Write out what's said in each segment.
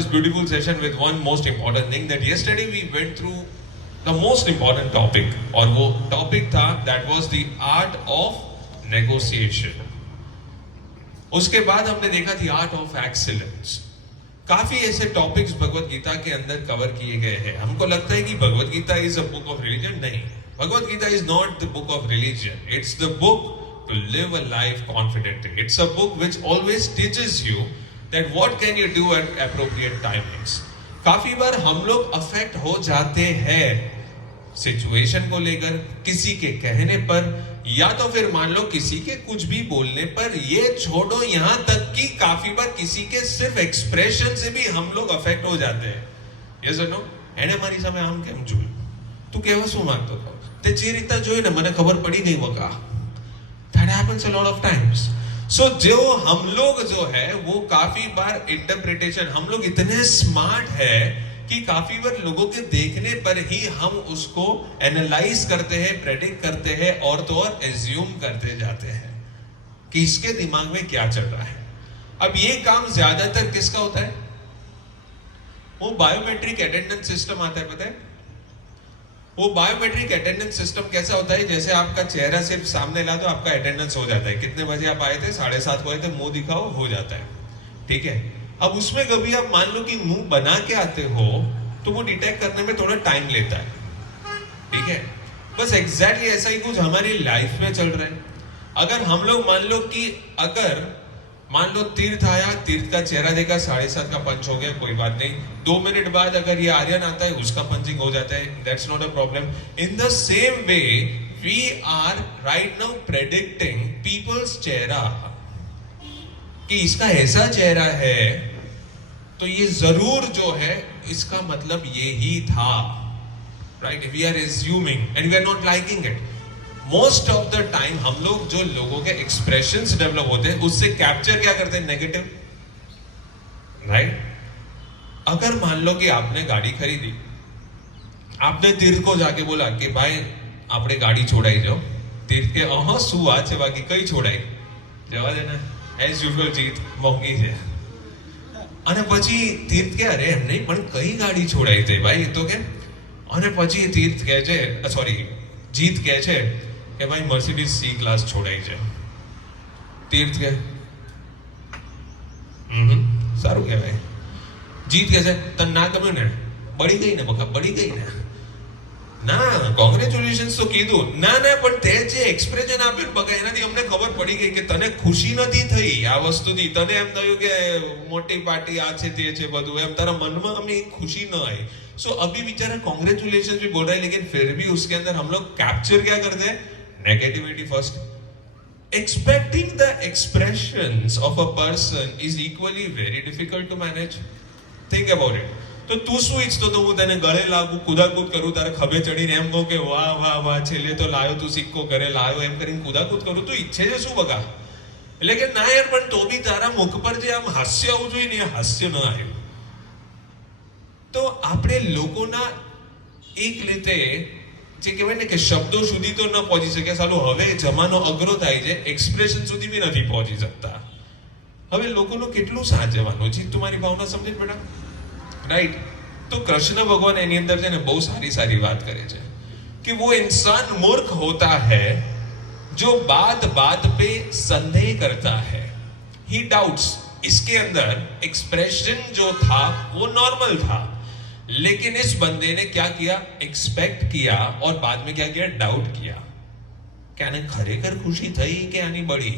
this beautiful session with one most important thing that yesterday we went through the most important topic, और वो topic था that was the art of negotiation. उसके बाद हमने देखा the art of excellence. काफी ऐसे topics Bhagavad Gita के अंदर कवर किए गए हैं. हमको लगता है कि Bhagavad Gita is a book of religion. नहीं, Bhagavad Gita is not the book of religion. It's the book to live a life confidently. It's a book which always teaches you that what can you do at appropriate timings. काफी बार हम लोग affect हो जाते हैं situation को लेकर, किसी के कहने पर, या तो फिर मान लो किसी के कुछ भी बोलने पर. ये छोड़ो, यहां तक कि काफी बार किसी के सिर्फ एक्सप्रेशन से भी हम लोग अफेक्ट हो जाते हैं. यस और नो? એને મારી સામે આમ કેમ જોયું, તું કેવા શું માંગતો હતો, તે જે રીતના જોયું ને મને ખબર પડી ગઈ વકા. That happens a lot of times. So जो हम लोग जो है वो काफी बार इंटरप्रिटेशन, हम लोग इतने स्मार्ट है कि काफी बार लोगों के देखने पर ही हम उसको एनालाइज करते हैं, प्रेडिक्ट करते हैं और तो और एज्यूम करते जाते हैं कि इसके दिमाग में क्या चल रहा है. अब ये काम ज्यादातर किसका होता है? वो बायोमेट्रिक अटेंडेंस सिस्टम आता है, पता है? वो बायोमेट्रिक अटेंडेंस सिस्टम कैसा होता है? जैसे आपका चेहरा सिर्फ सामने ला दो आपका अटेंडेंस हो जाता है. कितने बजे आप आए थे? 7:30 को आए थे, मुंह दिखाओ, हो जाता है. ठीक है. अब उसमें कभी आप मान लो कि मुंह बना के आते हो तो वो डिटेक्ट करने में थोड़ा टाइम लेता है. ठीक है. बस एग्जैक्टली ऐसा ही कुछ हमारी लाइफ में चल रहा है. अगर हम लोग मान लो कि अगर मान लो तीर्थ आया, तीर्थ का चेहरा देखा, 7:30 का पंच हो गया, कोई बात नहीं. 2 मिनट बाद अगर ये आर्यन आता है, उसका पंचिंग हो जाता है, that's not a problem. In the same way we are right now predicting people's चेहरा, कि इसका ऐसा चेहरा है तो ये जरूर जो है इसका मतलब ये ही था. Right? We are assuming and we are not liking it. Most of the time हम लोग जो लोगों के एक्सप्रेशंस डेवलप होते हैं उससे कैप्चर क्या करते हैं? नेगेटिव. राइट? अगर मान लो कि आपने गाड़ी खरीदी, आपने तीर्थ को जाके बोला कि भाई આપણે ગાડી છોડાઈ જાઓ. तीर्थ के શું વાત છે, બાકી કઈ છોડાઈ જવા દેના, એઝ યુઝ્યુઅલ જીત મોંઘી છે. અને પછી तीर्थ કે અરે એમ નહીં, પણ કઈ ગાડી છોડાઈ તે ભાઈ તો કેમ? અને પછી तीर्थ કહે છે, સોરી જીત કહે છે કે ભાઈ મર્સિડીઝ C ક્લાસ છોડાઈ છે. तीर्थ કે સારું કહેવાય. જીત કહે છે તને ના ગમ્યું ને, બળી ગઈ ને બકા, બળી ગઈ ને. ના, કોંગ્રેચ્યુલેશન્સ તો કીધું. ના ના, પણ તે જે એક્સપ્રેશન આપ્યું બકા, એનાથી અમને ખબર પડી ગઈ કે તને ખુશી નથી થઈ આ વસ્તુથી. તને એમ થયું કે મોટી પાર્ટી આ છે તે છે બધું, એમ તારા મનમાં हमें खुशी न आई. सो अभी बेचारा कॉन्ग्रेचुलेशन भी बोल रहा है, लेकिन फिर भी उसके अंदर हम लोग कैप्चर क्या करते हैं? Negativity first. Expecting the expressions of a person is equally very difficult to manage. Think about it. તો તું શું ઈચ્છતો તો હું તને ગળે લાગુ, કુદાકૂદ કરું, તારે ખભે ચડીને એમ કહું કે વાહ વાહ વાહ છેલ્લે તો લાયો તું સિક્કો, ઘરે લાયો, એમ કરીને કુદાકૂદ કરું? તું ઈચ્છે છે શું બકા? એટલે કે ના યાર, પણ તો બી તારા મુખ પર જે આમ હાસ્ય આવવું જોઈએ ને, એ હાસ્ય ન આવ્યું. તો આપણે લોકોના એક રીતે જે કહેવાય ને કે શબ્દો સુધી તો ન પહોંચી શકે. સાલું હવે જમાનો અઘરો થાય છે, એક્સપ્રેશન સુધી બી નથી પહોંચી શકતા. હવે લોકોનું કેટલું સાચવવાનું છે? તમારી ભાવના સમજે બેટા? राइट? तो कृष्ण भगवान एनी अंदर છે ને બહુ સારી સારી વાત કરે છે कि वो इंसान मूर्ख होता है जो बात बात पे संदेह करता है. ही डाउट्स. इसके अंदर एक्सप्रेशन जो था वो नॉर्मल था, लेकिन इस बंदे ने क्या किया? एक्सपेक्ट किया और बाद में क्या किया? डाउट किया कि आने खरेखर खुशी થઈ કે આની બળી,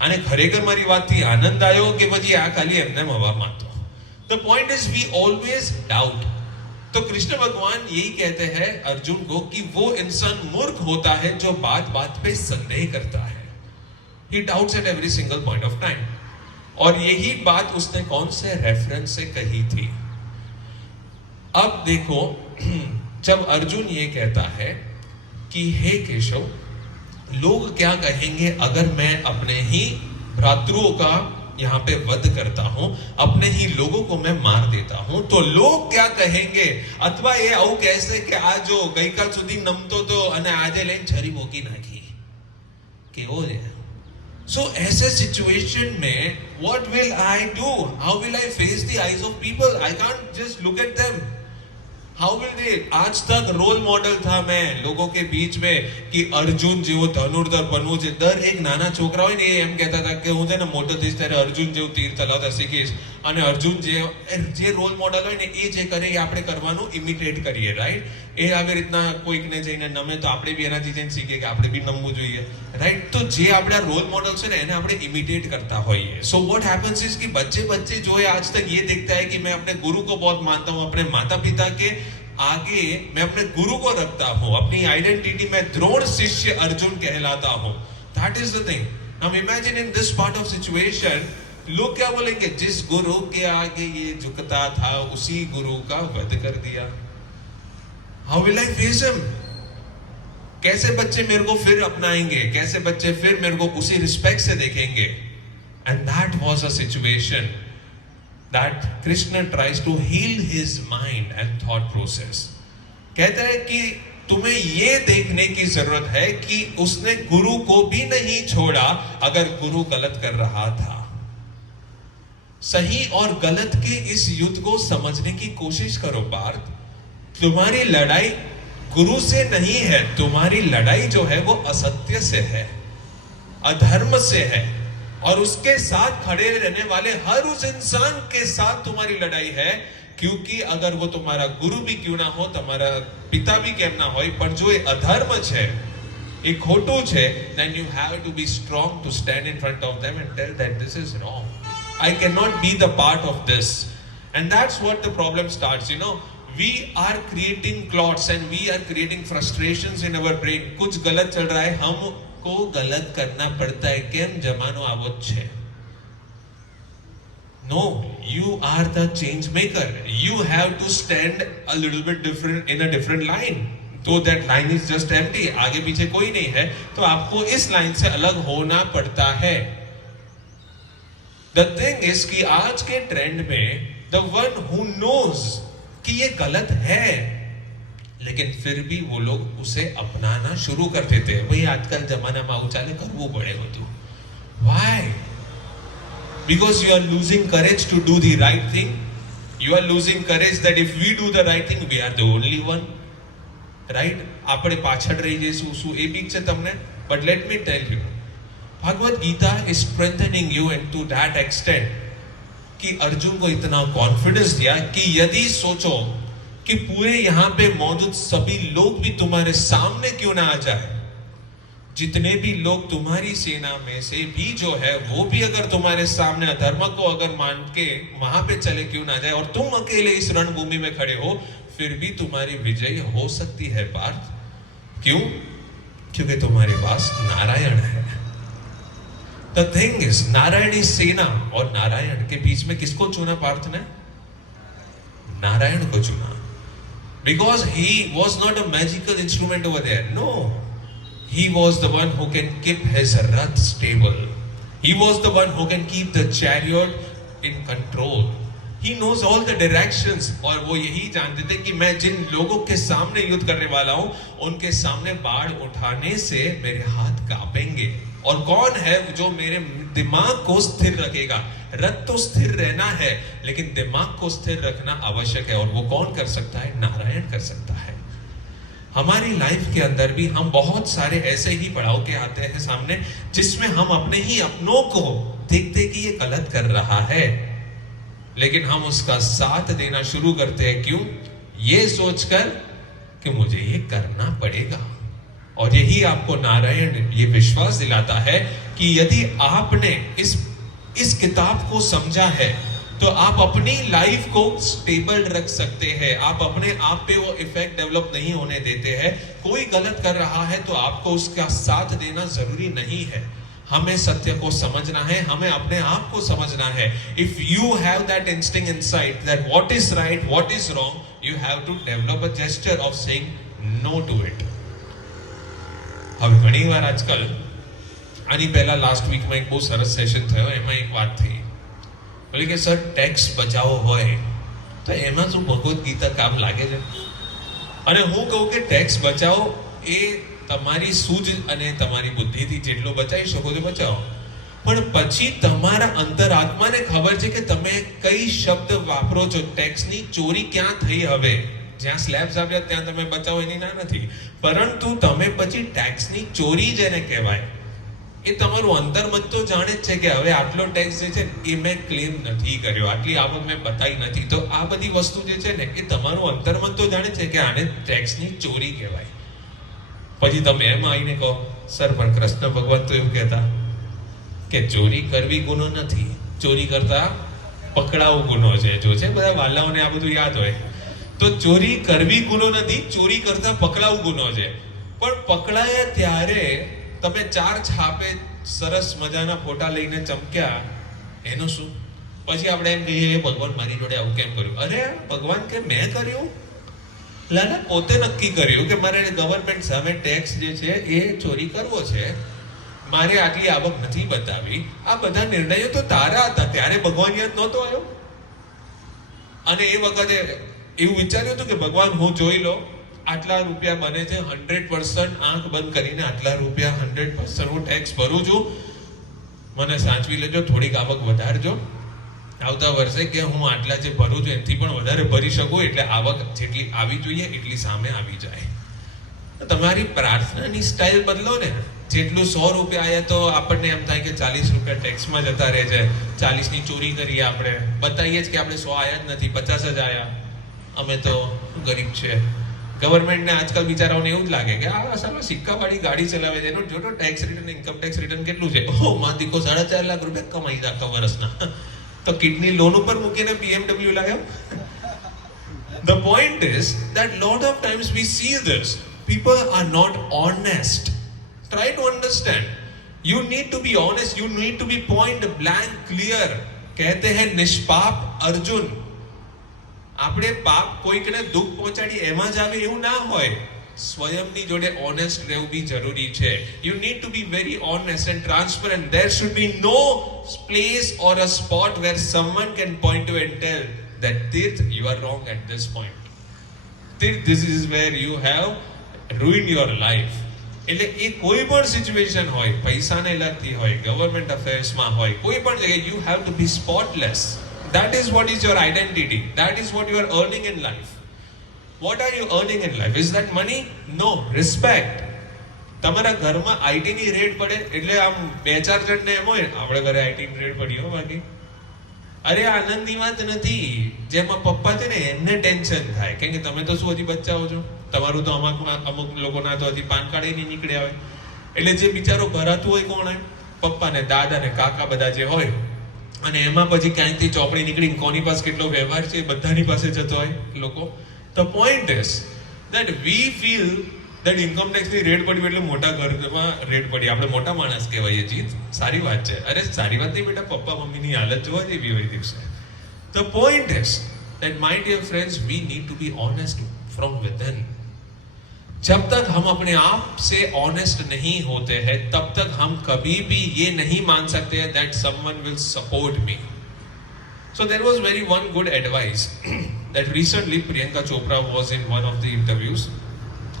આને ખરેખર મારી વાતથી આનંદ આવ્યો કે પછી આ ખાલી એમને હવામાં હતો. The point is we always doubt. तो कृष्ण भगवान यही कहते हैं अर्जुन को कि वो इंसान मूर्ख होता है जो बात बात पे संदेह करता है. He doubts at every single point of time. और यही बात उसने कौन से रेफरेंस से कही थी? अब देखो, जब अर्जुन ये कहता है कि हे केशव, लोग क्या कहेंगे अगर मैं अपने ही भ्रातृओं का यहाँ पे वध करता हूं, अपने ही लोगों को मैं मार देता हूं, तो लोग क्या कहेंगे? अथवा ये आવું કહેશે કે આ જો ગઈકાલ સુધી નમતો તો અને આજે લઈને છરી મૂકી નાખી. કેવો છે? So ऐसे सिचुएशन में what will I do? How will I face the eyes of people? I can't just look at them. How will they? आज तक रोल मॉडल था मैं लोगों के बीच में कि अर्जुन જેવો ધનુર્ધર બનવું છે. દર એક નાના છોકરા હોય ને એ એમ કહેતા હતા કે હું છે ને મોટો થઈશ ત્યારે અર્જુન જેવું તીર ચલાવતા શીખીશ અને અર્જુન જે રોલ મોડલ હોય ને એ જે કરે એ આપણે કરવાનું ઇમિટેટ કરીએ, રાઈટ? એ આવી રીતના કોઈકને જઈને નમે તો આપણે બી એનાથી જઈને શીખીએ કે આપણે બી નમવું જોઈએ, રાઈટ? તો જે આપણા રોલ મॉडल છે ને એને આપણે इमिटेट करता होइए. सो व्हाट हैपेंस इज कि बच्चे जो है आज तक ये देखता है कि मैं अपने गुरु को बहुत मानता हूँ, अपने माता पिता के आगे मैं अपने गुरु को रखता हूँ, अपनी आइडेंटिटी में द्रोण शिष्य अर्जुन कहलाता हूँ. That is the thing. Now imagine in this part of situation लोग क्या बोलेंगे? जिस गुरु के आगे ये झुकता था उसी गुरु का वध कर दिया. How will I face him? कैसे बच्चे मेरे को फिर अपनाएंगे? कैसे बच्चे फिर मेरे को उसी रिस्पेक्ट से देखेंगे? And that was a situation that Krishna tries to heal his mind and thought process. कहते हैं कि तुम्हें ये देखने की जरूरत है कि उसने गुरु को भी नहीं छोड़ा अगर गुरु गलत कर रहा था. सही और गलत के इस युद्ध को समझने की कोशिश करो पार्थ. तुम्हारी लड़ाई गुरु से नहीं है, तुम्हारी लड़ाई जो है वो असत्य से है, अधर्म से है, और उसके साथ खड़े रहने वाले हर उस इंसान के साथ तुम्हारी लड़ाई है. क्योंकि अगर वो तुम्हारा गुरु भी क्यों ना हो, तुम्हारा पिता भी केम ना हो, पर जो ये अधर्म है, ये खोटू है, then you have to be strong to stand in front of them and tell that this is wrong. I cannot be the part of this. And that's what the problem starts, you know. We are creating clots and we are creating frustrations in our brain. कुछ गलत चल रहा है, हमको गलत करना पड़ता है. केम जमानो आवो छे. No, you are the change maker. You have to stand a little bit different in a different line. तो that line is just empty. आगे पीछे कोई नहीं है, तो आपको इस लाइन से अलग होना पड़ता है. The thing is कि आज के ट्रेंड में the one who knows कि ये गलत है, लेकिन फिर भी वो लोग उसे अपनाना शुरू कर देते हैं. भाई आजकल जमाना में आવું ચાલે, કરવું પડે બધું. Why? Because you are losing courage to do the right thing. You are losing courage that if we do the right thing, we are the only one. Right? આપણે પાછળ રહી જઈશું, શું એ બીક છે તમને? But let me tell you, Bhagavad Gita is strengthening you into that extent कि अर्जुन को इतना कॉन्फिडेंस दिया कि यदि सोचो कि पूरे यहां पे मौजूद सभी लोग भी तुम्हारे सामने क्यों ना आ जाए, जितने भी लोग तुम्हारी सेना में से भी जो है वो भी अगर तुम्हारे सामने अधर्म को अगर मान के वहां पे चले क्यों ना जाए, और तुम अकेले इस रणभूमि में खड़े हो, फिर भी तुम्हारी विजय हो सकती है पार्थ. क्यों? क्योंकि तुम्हारे पास नारायण है. The thing is, नारायणी सेना और नारायण के बीच में किसको चुना पार्थ ने? नारायण को चुना. Because he was not a magical instrument over there. No. He was the one who can keep his rath stable. He was the one who can keep the chariot in control. He knows all the directions. और वो यही जानते थे कि मैं जिन लोगों के सामने युद्ध करने वाला हूं, उनके सामने बाढ़ उठाने से मेरे हाथ कांपेंगे. और कौन है जो मेरे दिमाग को स्थिर रखेगा? रथ तो स्थिर रहना है, लेकिन दिमाग को स्थिर रखना आवश्यक है. और वो कौन कर सकता है? नारायण कर सकता है. हमारी लाइफ के अंदर भी हम बहुत सारे ऐसे ही पड़ाव के आते हैं सामने, जिसमें हम अपने ही अपनों को देखते कि ये गलत कर रहा है, लेकिन हम उसका साथ देना शुरू करते हैं. क्यों? ये सोचकर कि मुझे ये करना पड़ेगा. और यही आपको नारायण ये विश्वास दिलाता है कि यदि आपने इस किताब को समझा है, तो आप अपनी लाइफ को स्टेबल रख सकते हैं. आप अपने आप पे वो इफेक्ट डेवलप नहीं होने देते हैं. कोई गलत कर रहा है तो आपको उसका साथ देना जरूरी नहीं है. हमें सत्य को समझना है, हमें अपने आप को समझना है. If you have that instinct inside that what is right, what is wrong, you have to develop a gesture of saying no to it. હવે ઘણી વાર આજકાલ, આની પહેલા લાસ્ટ વીકમાં એક બહુ સરસ સેશન થયો, એમાં એક વાત થઈ, બોલે કે સર ટેક્સ બચાવો હોય તો એમાં શું ભગવદ્ ગીતા કામ લાગે છે? અને હું કહું કે ટેક્સ બચાવો એ તમારી સૂઝ અને તમારી બુદ્ધિથી જેટલો બચાવી શકો તો બચાવો. પણ પછી તમારા અંતરાત્માને ખબર છે કે તમે કઈ શબ્દ વાપરો છો. ટેક્સની ચોરી ક્યાં થઈ? હવે જ્યાં સ્લેબ્સ આપ્યા ત્યાં તમે બચાવો એની ના નથી, પરંતુ તમે પછી ટેક્સની ચોરી જેને કહેવાય એ તમારું અંતર્મન તો જાણે જ છે કે હવે આટલો ટેક્સ જે છે એ મેં ક્લેમ નથી કર્યો, આટલી આવક મેં બતાવી નથી. તો આ બધી વસ્તુ જે છે ને એ તમારું અંતર્મન તો જાણે છે કે આને ટેક્સની ચોરી કહેવાય. પછી તમે એમ આવીને કહો સર પણ કૃષ્ણ ભગવાન તો એવું કહેતા કે ચોરી કરવી ગુનો નથી, ચોરી કરતા પકડાવું ગુનો છે. જો છે બધા વાલાઓને આ બધું યાદ હોય. તો ચોરી કરવી ગુનો નથી, ચોરી કરતા પકડાવું ગુનો છે. પણ પકડાયા ત્યારે તમે 4 છાપે સરસ મજાના ફોટા લઈને ચમક્યા, એનું શું? પછી આપણે એમ કહીએ ભગવાન મારી જોડે આવું કેમ કર્યું? અરે ભગવાન કે મેં કર્યું? લાલા પોતે નક્કી કર્યું કે મારે ગવર્મેન્ટ સામે ટેક્સ જે છે એ ચોરી કરવો છે, મારે આટલી આવક નથી બતાવી. આ બધા નિર્ણયો તો તારા હતા, ત્યારે ભગવાન યાદ નહોતો આવ્યો. અને એ વખતે એવું વિચાર્યું હતું કે ભગવાન હું જોઈ લો આટલા રૂપિયા બને છે, 100% આંખ બંધ કરીને આટલા રૂપિયા 100% હું ટેક્સ ભરું છું, મને સાચવી લેજો, થોડીક આવક વધારજો આવતા વર્ષે કે હું આટલા જે ભરું છું એનાથી પણ વધારે ભરી શકું, એટલે આવક જેટલી આવી જોઈએ એટલી સામે આવી જાય. તમારી પ્રાર્થનાની સ્ટાઇલ બદલો ને. જેટલું 100 રૂપિયા આવ્યા તો આપણને એમ થાય કે 40 રૂપિયા ટેક્સમાં જતા રહે છે, 40 ની ચોરી કરીએ, આપણે બતાવીએ જ કે આપણે 100 આવ્યા જ નથી, 50 જ આવ્યા, અમે તો ગરીબ છે. ગવર્મેન્ટને આજકાલ બિચારાઓને એવું જ લાગે કે આ સાલા સિક્કાવાળી ગાડી ચલાવે છે, એનો જોટો tax return, income tax return કેટલું છે, ઓહો માં દીકો 4.5 લાખ રૂપિયા કમાઈ જતો વર્ષના, તો કિડની લોન ઉપર મૂકીને BMW લાવ્યો. The point is that lot of times we see this. People are not honest. Try to understand. You need to be honest. You need to be point blank clear. कहते हैं निष्पाप अर्जुन. આપણે પાપ કોઈકને દુઃખ પહોંચાડી એમાં જ આવે એવું ના હોય. સ્વયંની જોડે ઓનેસ્ટ રહેવું બી જરૂરી છે. You need to be very honest and transparent. There should be no place or a spot where someone can point to and tell that Tirth, you are wrong at this point. Tirth, this is where you have ruined your life. એટલે એ કોઈ પણ situation હોય, પૈસાને લગતી હોય, government અફેર્સમાં હોય, કોઈ પણ જગ્યાએ you have to be spotless. That is what is your identity. That is what you are earning in life. What are you earning in life? Is that money? No. Respect. તમારા ઘરમાં IT ની red પડે એટલે આમ 2-4 જણને એમ હોય આપણે ઘરે આઈટી ની રેડ પડી હો, બાકી અરે આનંદની વાત નથી. જેમાં પપ્પા છે ને એમને ટેન્શન થાય, કેમ કે તમે તો શું હજી બચ્ચાઓ છો, તમારું તો અમુક લોકોના તો હજી પાન કાર્ડ નહીં નીકળ્યા હોય. એટલે જે બિચારો ભરાતું હોય કોણ હોય? પપ્પા ને દાદા ને કાકા બધા જે હોય. અને એમાં પછી ક્યાંયથી ચોપડી નીકળીને કોની પાસે કેટલો વ્યવહાર છે એ બધાની પાસે જતો હોય લોકો. The point is that we feel that income tax ની રેડ પડી એટલે મોટા ઘરમાં રેડ પડી, આપણે મોટા માણસ કહેવાય. જીત સારી વાત છે. અરે સારી વાત નહીં બેટા, પપ્પા મમ્મીની હાલત જોવા જેવી હોય દિવસે. The point is that my dear friends, we need to be honest from within. जब तक हम अपने आप से ऑनेस्ट नहीं होते हैं तब तक हम कभी भी ये नहीं मान सकते हैं that someone will support me. So there was very one good advice that recently Priyanka Chopra was in one of the interviews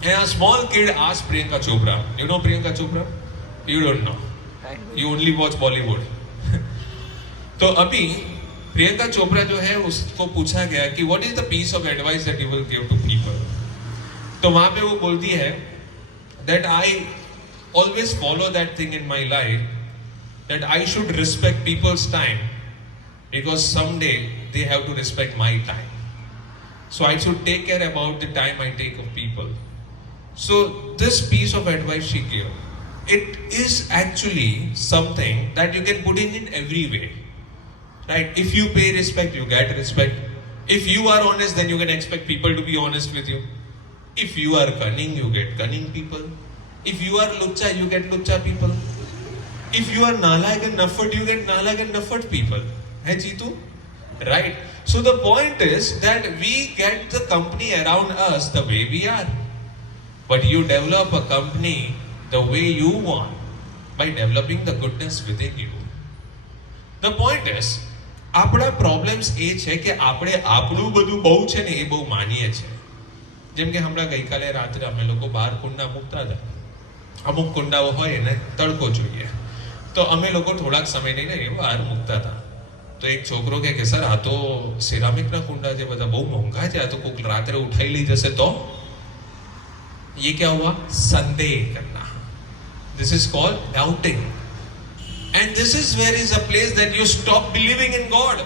and a small kid asked Priyanka Chopra, you know Priyanka Chopra? You don't know. You only watch Bollywood. तो अभी प्रियंका चोपड़ा जो है उसको पूछा गया कि what is the piece of advice that you will give to people. तो वहां पे वो बोलती है that I always follow that thing in my life that I should respect people's time because someday they have to respect my time. So I should take care about the time I take of people. So this piece of advice she gave, it is actually something that you can put in every way, right? If you pay respect, you get respect. If you are honest, then you can expect people to be honest with you. If you are cunning, you get cunning people. If you are lucha, you get lucha people. If you are nalayak and naffat, you get nalayak and naffat people. Hai Jeetu? Right? So the point is that we get the company around us the way we are. But you develop a company the way you want by developing the goodness within you. The point is, આપણા problems એ છે કે આપણે આપણું બધું બહુ છે ને એ બહુ માનીએ છીએ. જેમ કે હમણાં ગઈકાલે રાત્રે અમે લોકો બહાર કુંડા મૂકતા હતા. અમુક કુંડાઓ હોય એને તડકો જોઈએ, તો અમે લોકો થોડાક સમય લઈને એ બહાર મૂકતા હતા. તો એક છોકરો કે સર આ તો સિરામિકના કુંડા છે, બધા બહુ મોંઘા છે, આ તો કોઈક રાત્રે ઉઠાઈ લઈ જશે તો ये क्या हुआ? संदेह करना. This is called doubting. And this is where is a place that you stop believing in God.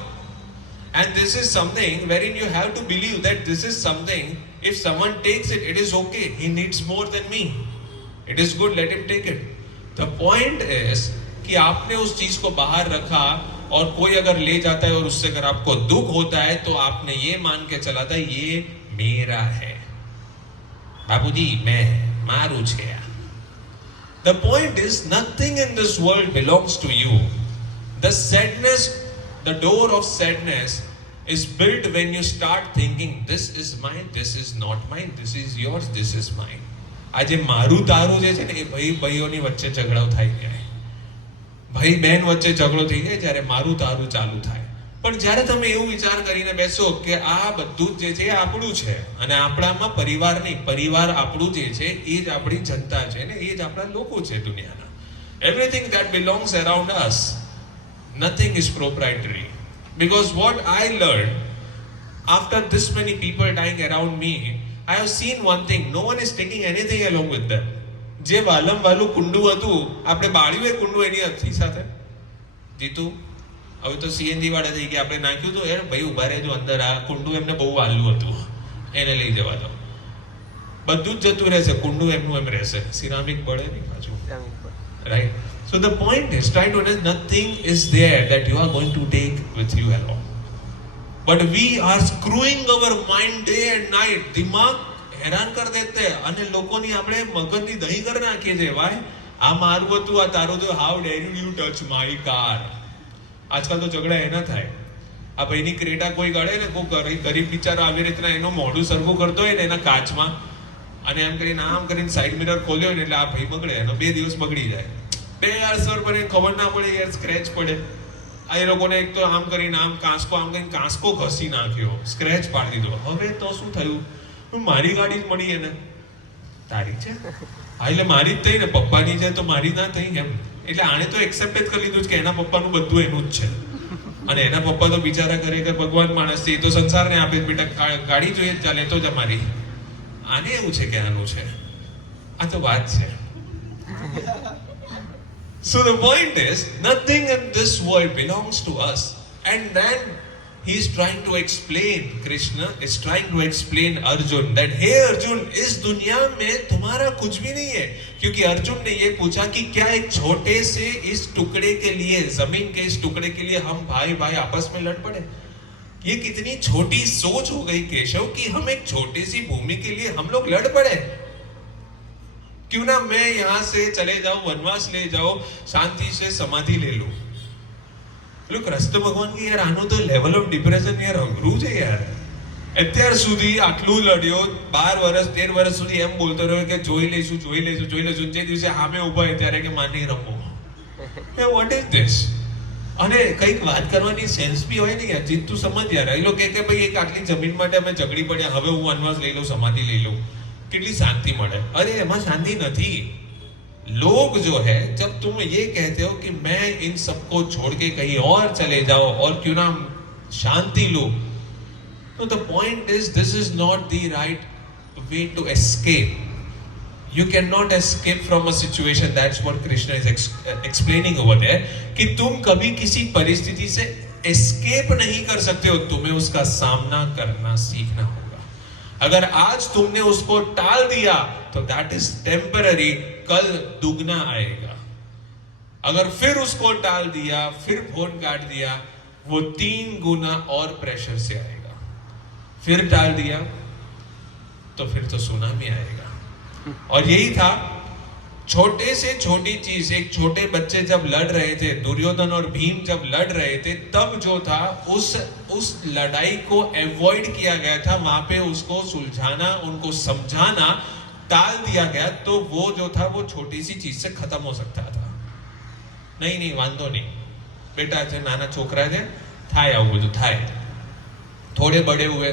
And this is something wherein you have to believe that this is something, if someone takes it, it is okay. He needs more than me. It is good, let him take it. The point is कि आपने उस चीज को बाहर रखा और कोई अगर ले जाता है और उससे अगर आपको दुख होता है तो आपने ये मान के चला था ये मेरा है, बाबूजी मैं मारू छे. The point is nothing in this world belongs to you. The sadness, the door of sadness is built when you start thinking this is mine, this is not mine, this is yours, this is mine. આજે મારું તારું જે છે ને એ ભાઈ ભાઈઓની વચ્ચે ઝઘડો થઈ જાય, ભાઈ બહેન વચ્ચે ઝઘડો થઈ જાય જ્યારે મારું તારું ચાલુ થાય. પણ જ્યારે તમે એવું વિચાર કરીને બેસો કે આ બધું જ જે છે એ આપણું છે અને આપણામાં પરિવાર નહીં, પરિવાર આપણું જે છે એ જ આપણી જનતા છે ને એ જ આપણા લોકો છે દુનિયાના. Everything that belongs around us, nothing is proprietary. Because what I learned after this many people dying around me, I have seen one thing, no one is taking anything along with them. જે વાલમ વાલું કુંડું હતું, આપણે બાળ્યું એ કુંડું એની અથી સાથે જીતું. હવે તો CNG વાળા થઈ ગયા, આપણે નાખ્યું તો યાર ભાઈ ઉભા રહેજો અંદર, આ કુંડું એમને બહુ વાલું હતું, એને લઈ જવા દો. બધું જ જતું રહેશે, કુંડું એમનું એમ રહેશે, સિરામિક બળે નહીં પાછું, right? So the point is, try to understand, nothing is there that you are going to take with you along. But we are screwing our mind day and night. દિમાગ હેરાન કરી દેતે અને લોકોની આપણે મગજની દહીં કરી નાખીએ છીએ. ભાઈ આ મારું હતું, આ તારું હતું, how der you touch my car. આજકાલ તો ઝઘડા એના થાય. આ ભાઈની ક્રેટા કોઈ ગળે ને, કોઈ ગરીબ બિચારો આવી રીતના એનું મોઢું સરખું કરતો હોય ને એના કાચમાં, અને એમ કરીને આમ કરીને સાઈડ મિરર ખોલ્યો ને એટલે આ ભાઈ બગડે, એનો 2 દિવસ બગડી જાય. 2 યાર સર પર ખબર ના પડે યાર, સ્ક્રેચ પડે. આ એ લોકોને એક તો આમ કરીને આમ કરીને કાંસકો ઘસી નાખ્યો, સ્ક્રેચ પાડી દીધો. હવે તો શું થયું? મારી ગાડી જ મળી એને, તારી છે હા એટલે મારી જ થઈ ને, પપ્પાની છે તો મારી ના થઈ એમ. એટલે આણે તો એક્સેપ્ટ જ કરી લીધું કે એના પપ્પાનું બધું એનું જ છે, અને એના પપ્પા તો બિચારા ખરેખર ભગવાન માણસ છે, એ તો સંસારને આપે બેટા ગાડી જોઈએ ચાલે તો જ અમારી. આને એવું છે કે આનું છે, આ તો વાત છે. So the point is, nothing in this world belongs to us. And then he is trying to explain, Krishna is trying to explain Arjun that hey Arjun, इस दुनिया में तुम्हारा कुछ भी नहीं है. क्योंकि अर्जुन ने ये पूछा कि क्या एक छोटे से इस टुकड़े के लिए, जमीन के इस टुकड़े के लिए हम भाई भाई आपस में लड़ पड़े. ये कितनी छोटी सोच हो गई केशव कि हम एक छोटी सी भूमि के लिए हम लोग लड़ पड़े. क्यों ना मैं यहाँ से चले जाऊं, वनवास ले जाओ, शांति से समाधि ले लूं. लोग कृष्ण भगवान की यार आनो तो लेवल ऑफ डिप्रेशन यार अघरू છે યાર. અત્યાર સુધી આટલું લડ્યો, 12 વર્ષ 13 વર્ષ સુધી એમ બોલતો રહ્યો કે જોઈ લઈશું જોઈ લઈશું જોઈ લઈશું, જે દિવસે સામે ઊભા હોય ત્યારે કે માની રમો. What is this? અને કંઈક વાત કરવાની સેન્સ બી હોય ને યાર, જીત તું સમજ યાર. એ લોકો કે ભાઈ એક આટલી જમીન માટે અમે ઝઘડી પડ્યા, હવે હું વનવાસ લઈ લઉં, સમાધિ લઈ લઉં, कितनी शांति મળે. अरे એમાં શાंति नहीं. लोग जो है, जब तुम ये कहते हो कि मैं इन सबको छोड़ के कहीं और चले जाओ और क्यों ना शांति लो, तो the point is this is not the right way to escape. You cannot escape from a situation. That's what Krishna is explaining over there, कि तुम कभी किसी परिस्थिति से escape नहीं कर सकते हो, तुम्हें उसका सामना करना सीखना होगा. अगर आज तुमने उसको टाल दिया तो दैट इज टेम्पररी, कल दुगना आएगा. अगर फिर उसको टाल दिया, फिर फोन काट दिया, वो 3 गुना और प्रेशर से आएगा. फिर टाल दिया तो फिर तो सुनामी आएगा. और यही था, छोटे से छोटी चीज, एक छोटे बच्चे जब लड़ रहे थे, दुर्योधन और भीम जब लड़ रहे थे, तब जो था उस लड़ाई को अवॉइड किया गया था. वहां पे उसको सुलझाना, उनको समझाना टाल दिया गया, तो वो जो था वो छोटी सी चीज से खत्म हो सकता था. नहीं वांधो नहीं बेटा, છે નાના છોકરા છે, થાય આવું બધું થાય. थोड़े बड़े हुए,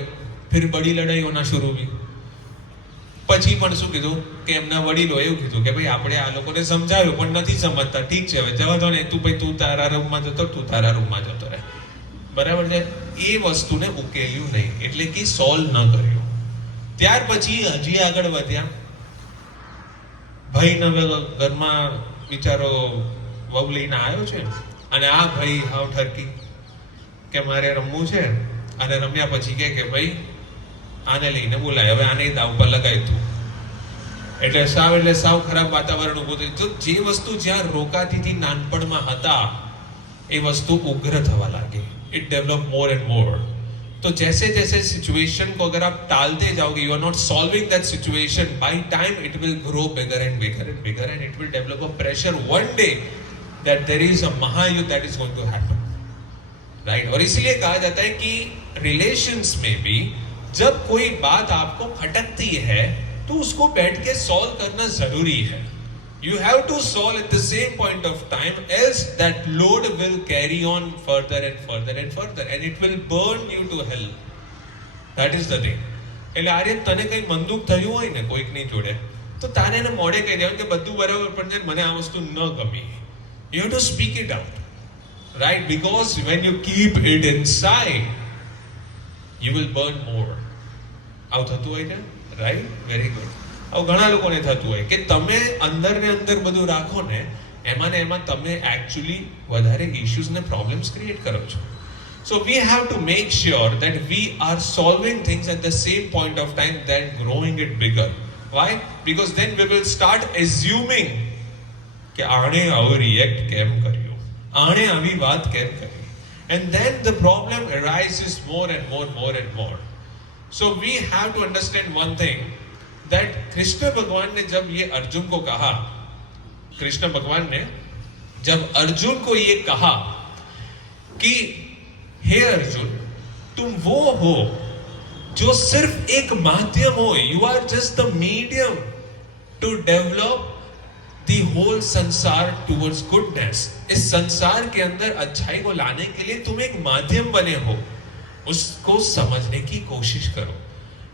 फिर बड़ी लड़ाई होना शुरू हुई. પછી પણ શું કીધું કે એમના વડીલો એવું કીધું કે ભાઈ આપણે આ લોકોને સમજાવ્યું પણ નથી સમજતા, ઠીક છે હવે જવા દો ને, તું તારા રૂમમાં જતો, તું તારા રૂમમાં જતો રહે, બરાબર છે. એ વસ્તુને ઉકેલ્યું નહીં, એટલે કે સોલ્વ ન કર્યું. ત્યાર પછી હજી આગળ વધ્યા. ભાઈ નવે ઘરમાં બિચારો વહુ લઈને આવ્યો છે અને આ ભાઈ હાવ ઠરકી કે મારે રમવું છે, અને રમ્યા પછી કે ભાઈ આને લઈને બોલાય, હવે આને દાવ પર લગાય તું. એટલે સાવ ખરાબ વાતાવરણ ઊભું થયું. તો જે વસ્તુ જ્યાં રોકાતી હતી નાનપણમાં હતા એ વસ્તુ ઉગ્ર થવા લાગી. It develop more and more. तो जैसे जैसे सिचुएशन को अगर आप टालते जाओगे, you are not solving that situation, by time it will grow bigger and bigger and bigger, and it will develop a pressure one day that there is a महायुद्ध that is going to happen, right. और इसलिए कहा जाता है कि relations में भी जब कोई बात आपको खटकती है तो उसको बैठ के सॉल्व करना जरूरी है. You have to solve at the same point of time, else that load will carry on further and further and further, and it will burn you to hell. That is the thing. એટલે આરે તને કઈ મંદુક થયું હોય ને કોઈકની જોડે, તો તારે એને મોઢે કહી દેવાનું કે બધું બરાબર પણ છે, મને આ વસ્તુ ન ગમી. You have to speak it out, right? Because when you keep it inside, you will burn more. આવું થતું હોય છે, right? Very good. આવું ઘણા લોકોને થતું હોય કે તમે અંદર ને અંદર બધું રાખો ને, એમાં ને એમાં તમે એકચ્યુઅલી વધારે ઇશ્યુઝ ને પ્રોબ્લેમ્સ ક્રિએટ કરો છો. So we have to make sure that we are solving things at the same point of time than growing it bigger. Why? Because then we will start assuming કે આણે આવો react કેમ કર્યો, આણે આવી વાત કેમ કરી, and then the problem arises more and more. So we have to understand one thing, that Krishna भगवान ने जब ये अर्जुन को कहा, कृष्ण भगवान ने जब अर्जुन को ये कहा कि हे अर्जुन, तुम वो हो जो सिर्फ एक माध्यम हो, you are just the medium to develop the whole संसार टुवर्ड्स गुडनेस. इस संसार के अंदर अच्छाई को लाने के लिए तुम एक माध्यम बने हो, उसको समझने की कोशिश करो.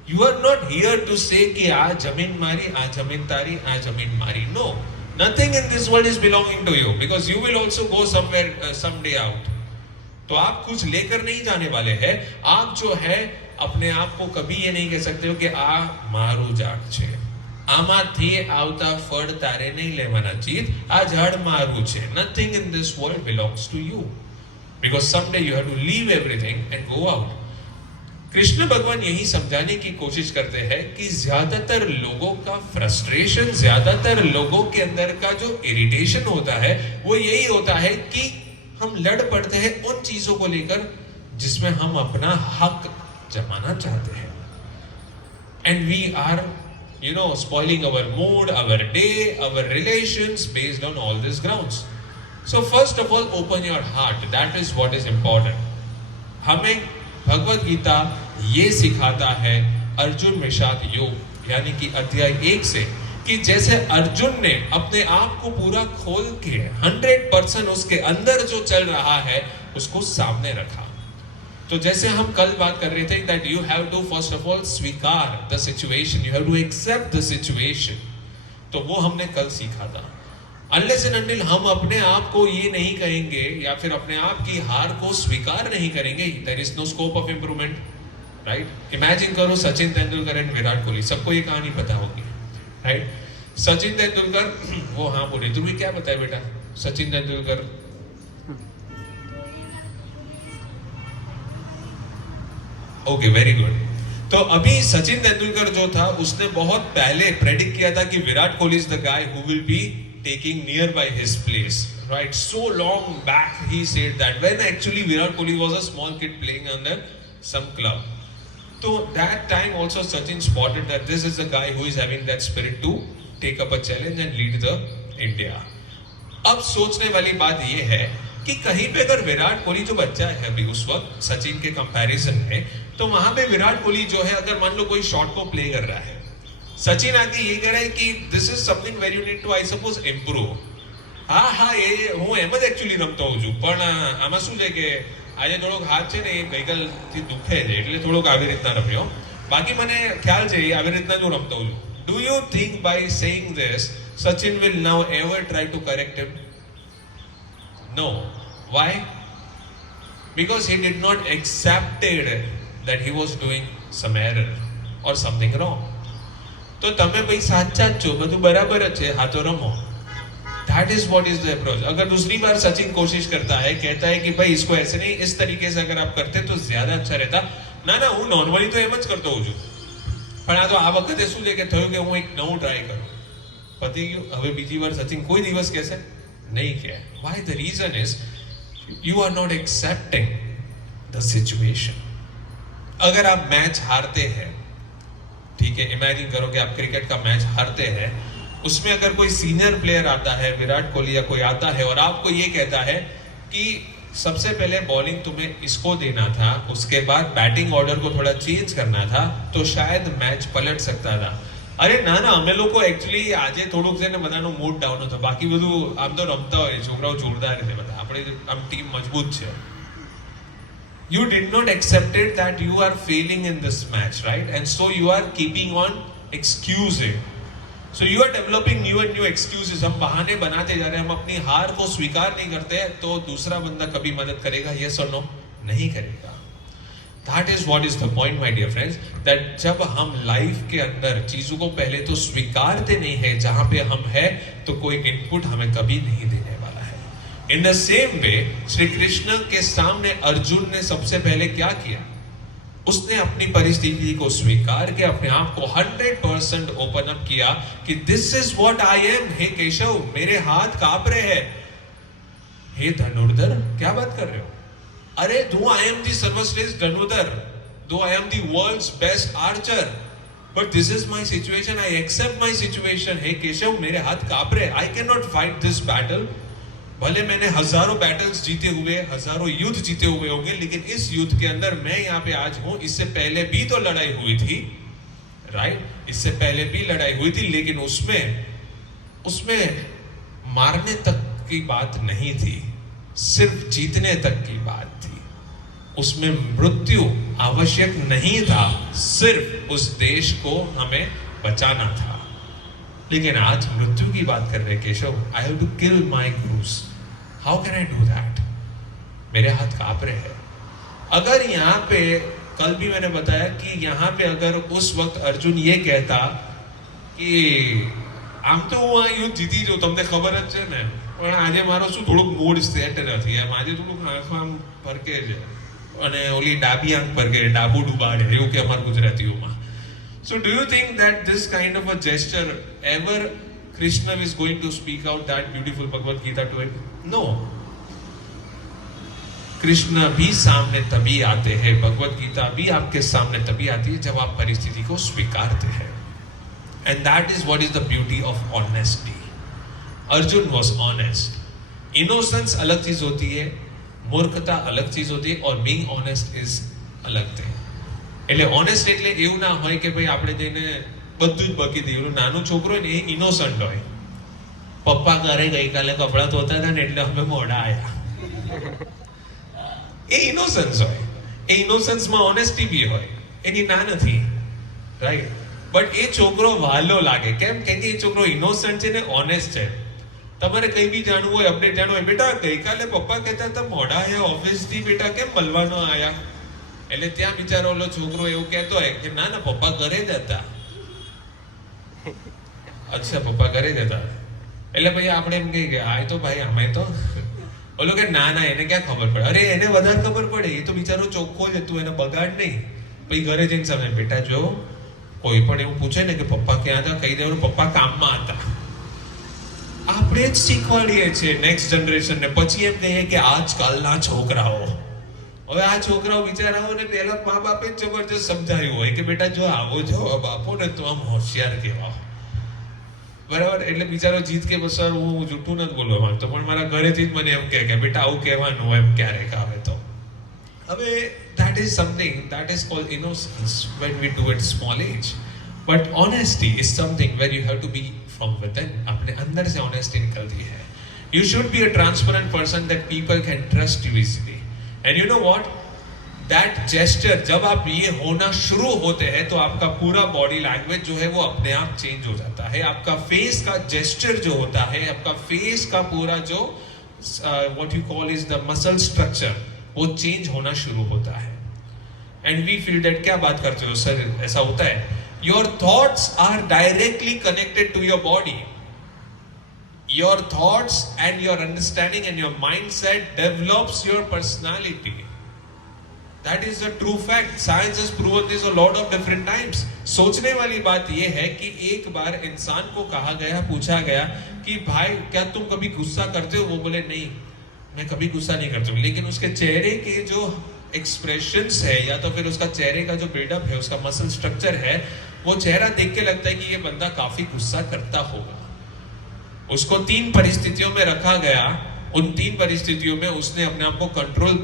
You are not here to say कि आ जमीन मारी, आ जमीन तारी, आ जमीन मारी. No, nothing in this world is belonging to you, because you will also go somewhere someday out. तो आप कुछ लेकर नहीं जाने वाले हैं. आप जो है अपने आप को कभी ये नहीं कह सकते हो कि आ मारू झाड़ છે, આમાંથી આવતા ફળ તારે નહીં લેવાના, જીત આ ઝાડ મારું છે. Nothing in this world belongs to you, because someday you have to leave everything and go out. Krishna भगवान यही समझाने की कोशिश करते हैं कि ज्यादातर लोगों का फ्रस्ट्रेशन, ज्यादातर लोगों के अंदर का जो इरिटेशन होता है वो यही होता है कि हम लड़ पड़ते हैं उन चीजों को लेकर जिसमें हम अपना हक जमाना चाहते हैं, and we are spoiling our mood, our day, our relations based on all these grounds. So first of all, open your heart. That is what is important. हमें भगवत गीता ये सिखाता है अर्जुन विषाद योग, यानी कि अध्याय 1 से, कि जैसे अर्जुन ने अपने आप को पूरा खोल के 100% उसके अंदर जो चल रहा है उसको सामने रखा. तो जैसे हम कल बात कर रहे थे that you have to first of all स्वीकार the situation, you have to accept the situation. तो वो हमने कल सीखा था. Unless and until हम अपने आप को ये नहीं कहेंगे या फिर अपने आप की हार को स्वीकार नहीं करेंगे, there is no scope of improvement, right? Imagine करो सचिन तेंदुलकर एंड विराट कोहली, सबको ये कहानी पता होगी, right? सचिन तेंदुलकर वो हाँ बोले, तुम्हें क्या पता है बेटा? Sachin Tendulkar okay, very good. तो अभी सचिन तेंदुलकर जो था उसने बहुत पहले प्रेडिक्ट किया था कि Virat Kohli is the guy who will be taking nearby his place, right? So long back he said that, when actually Virat Kohli was a small kid playing under some club. So that time also Sachin spotted that this is a guy who is having that spirit to take up a challenge and lead the India. अब सोचने वाली बात ये है कि कहीं पे अगर विराट कोहली जो बच्चा है अभी उस वक्त सचिन के कंपैरिजन में, तो वहां पे विराट कोहली जो है अगर मान लो कोई शॉट को प्ले कर रहा है, सचिन आके ये कह रहा है कि this is something where you need to I suppose improve. હા એ હું એમ જ એકચ્યુઅલી રમતો હોઉં છું, પણ આમાં શું છે કે આજે થોડોક હાથ છે ને એ ગઈકાલથી દુખે છે એટલે થોડોક આવી રીતના રમ્યો, બાકી મને ખ્યાલ છે એ આવી રીતના જ હું રમતો હોઉં છું. Do you think by saying this, Sachin will now ever try to correct him? No. Why? Because he did not accepted that he was doing some error or something wrong. તો તમે ભાઈ સાચા જ છો, બધું બરાબર જ છે, હા તો રમો. That is what is the approach. अगर दूसरी बार सचिन कोशिश करता है, कहता है कि भाई इसको ऐसे नहीं, इस तरीके से अगर आप करते तो ज्यादा अच्छा रहता. ના ના, હું નોર્મલી તો એમ જ કરતો હોઉં છું, પણ આ તો આ વખતે શું છે કે થયું કે હું એક નવું ટ્રાય કરું. પતી ગયું. હવે બીજી વાર સચિન કોઈ દિવસ કહેશે નહીં કે. Why? The reason is you are not accepting the situation. अगर आप मैच हारते हैं, ठीक है, इमेजिन करो कि आप क्रिकेट का मैच हारते हैं, उसमें अगर कोई सीनियर प्लेयर आता है, विराट कोहली या कोई आता है और आपको ये कहता है कि सबसे पहले बॉलिंग तुम्हें इसको देना था, उसके बाद बैटिंग ऑर्डर को थोड़ा चेंज करना था, तो शायद मैच पलट सकता था. અરે ના ના, અમે લોકો એકચ્યુઅલી આજે થોડુંક છે ને બધાનો મૂડ ડાઉન હતો, બાકી બધું આમ તો રમતા હોય, છોકરાઓ જોરદાર રીતે બધા, આપણે આમ ટીમ મજબૂત છે. You did not accepted that you are failing in this match, right? And so you are keeping on excusing. So you are developing new and new excuses. हम बहाने बनाते जा रहे हैं, हम अपनी हार को स्वीकार नहीं करते, तो दूसरा बंदा कभी मदद करेगा? Yes or no? नहीं करेगा. That is what is the point, my dear friends, that जब हम लाइफ के अंदर चीजों को पहले तो स्वीकारते नहीं है, जहां पे हम है तो कोई इनपुट हमें कभी नहीं देने वाला है. In the same way, Shri Krishna के सामने अर्जुन ने सबसे पहले क्या किया? उसने अपनी परिस्थिति को स्वीकार के अपने आप को 100% ओपन अप किया कि this is what I am. हे केशव, मेरे हाथ कांप रहे हैं. हे धनुर्धर, क्या बात कर रहे हो? अरे दो आई एम दी सर्वश्रेष्ठ धनुर्धर, though I am the world's best archer, but this is my situation, I accept my situation. हे केशव, मेरे हाथ कांप रहे, I can not fight this battle. भले मैंने हजारों बैटल्स जीते हुए, हजारों युद्ध जीते हुए होंगे, लेकिन इस युद्ध के अंदर मैं यहाँ पे आज हूं. इससे पहले भी तो लड़ाई हुई थी, राइट? इससे पहले भी लड़ाई हुई थी, लेकिन उसमें मारने तक की बात नहीं थी, सिर्फ जीतने तक की बात थी. उसमें मृत्यु आवश्यक नहीं था, सिर्फ उस देश को हमें बचाना था. लेकिन आज मृत्यु की बात कर रहे Keshav. I have to kill my gurus. How can I do that? मेरे हाथ कांप रहे हैं. अगर यहाँ पे, कल भी मैंने बताया कि यहाँ पे अगर उस वक्त अर्जुन ये कहता कि આમ તો હું આ યુદ્ધ જીતી જો, તમને ખબર જ છે ને, પણ આજે મારો શું થોડુંક મૂડ સેટ નથી એમ, આજે થોડુંક આંખો આમ ફરકે છે અને ઓલી ડાબી આંખ ફરકે, ડાબુ ડૂબાડે, એવું કે અમારા ગુજરાતીઓમાં. So do you think that this kind of a gesture ever Krishna is going to speak out that beautiful Bhagavad Gita to him? No. Krishna भी सामने तभी आते हैं, भगवत गीता भी आपके सामने तभी आती है जब आप परिस्थिति को स्वीकारते हैं. And that is what is the beauty of honesty. Arjun was honest. Innocence अलग चीज होती है, मूर्खता अलग चीज होती है, और being honest is अलग thing. એટલે ઓનેસ્ટ એટલે એવું ના હોય કે ભાઈ આપણે જઈને બધું જ બકી દઈએ. નાનું છોકરો હોય ને એ ઇનોસન્ટ હોય. પપ્પા ઘરે ગઈકાલે કપડાં ધોતા હતા ને એટલે અમે મોડા આયા. એ ઇનોસન્સ હોય. એ ઇનોસન્સમાં ઓનેસ્ટી બી હોય, એની ના નથી, રાઈટ? બટ એ છોકરો વાલો લાગે. કેમ? કેમ કે એ છોકરો ઇનોસન્ટ છે ને ઓનેસ્ટ છે. તમારે કંઈ બી જાણવું હોય, અપડેટ જાણવું હોય, બેટા ગઈકાલે પપ્પા કહેતા હતા મોડા આયા ઓફિસથી, બેટા કેમ મળવા ન આયા? એટલે ત્યાં બિચારો ઓલો છોકરો એવું કહેતો હોય કે ના ના પપ્પા ઘરે જ હતા. અચ્છા, પપ્પા ઘરે જ હતા. એટલે ભાઈ આપણે એમ કહીએ કે આ તો ભાઈ અમે તો, ઓલો કે ના ના એને ક્યાં ખબર પડે? અરે એને વધારે ખબર પડે, એ તો બિચારો ચોખ્ખો જ હતું, એને બગાડ નહીં. પછી ઘરે જઈને સમજે, બેટા જો કોઈ પણ એવું પૂછે ને કે પપ્પા ક્યાં હતા, કહી દેવાનું પપ્પા કામમાં હતા. આપણે જ શીખવાડીએ છીએ નેક્સ્ટ જનરેશનને. પછી એમ કહીએ કે આજકાલના છોકરાઓ, હવે આ છોકરાઓ બિચારાઓને પહેલા મા બાપે જ જબરજસ્ત સમજાવ્યું હોય કે બેટા જો આવો જવાબ આપો ને તો આમ હોશિયાર કહેવાઓ, બરાબર? એટલે બિચારો જીત કે બસ હું જૂઠું નથી બોલવા માંગતો, પણ મારા ઘરેથી જ મને એમ કે બેટા આવું કહેવાનું એમ ક્યારેક આવે તો. હવે that is something that is called innocence when we do at small age, but honesty is something where you have to be from within. अपने अंदर से honesty निकलती है. You should be a transparent person that people can trust you easily. And you know what? That gesture, जब आप ये होना शुरू होते हैं तो आपका पूरा बॉडी लैंग्वेज जो है वो अपने आप चेंज हो जाता है. आपका फेस का जेस्चर जो होता है, आपका फेस का पूरा जो what you call is the muscle structure, वो चेंज होना शुरू होता है. एंड वी फील दैट, क्या बात करते हो सर, ऐसा होता है? Your thoughts are directly connected to your body. Your thoughts and your understanding and your mindset develops your personality. That is the true fact. Science has proven this a lot of different times. सोचने वाली बात यह है कि एक बार इंसान को कहा गया, पूछा गया कि भाई क्या तुम कभी गुस्सा करते हो? वो बोले नहीं, मैं कभी गुस्सा नहीं करता हूँ. लेकिन उसके चेहरे के जो एक्सप्रेशंस है या तो फिर उसका चेहरे का जो बिल्डअप है, उसका मसल स्ट्रक्चर है, वो चेहरा देख के लगता है कि ये बंदा काफी गुस्सा करता होगा. उसको 3 परिस्थितियों में रखा गया, उन 3 परिस्थितियों में उसने अपने आप को कंट्रोल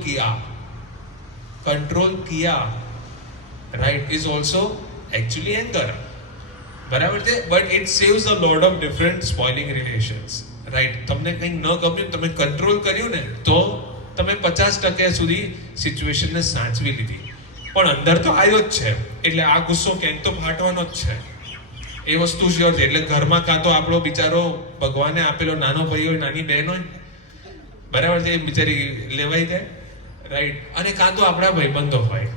किया. Right is also actually anger, बराबर છે, but it saves a lot of different spoiling relations. Right, તમને કંઈક ન ગમ્યું, તમે કંટ્રોલ કર્યું ને તો તમે 50% સુધી સિચ્યુએશનને સાચવી લીધી, પણ અંદર તો આવ્યો જ છે, એટલે આ ગુસ્સો ક્યાંક તો ફાટવાનો જ છે. એ વસ્તુ શ્યોર છે. એટલે ઘરમાં કાં તો આપણો બિચારો ભગવાને આપેલો નાનો ભાઈ હોય, નાની બહેન હોય, બરાબર છે, એ બિચારી લેવાઈ જાય. રાઈટ, અને કાં તો આપણા ભાઈબંધો હોય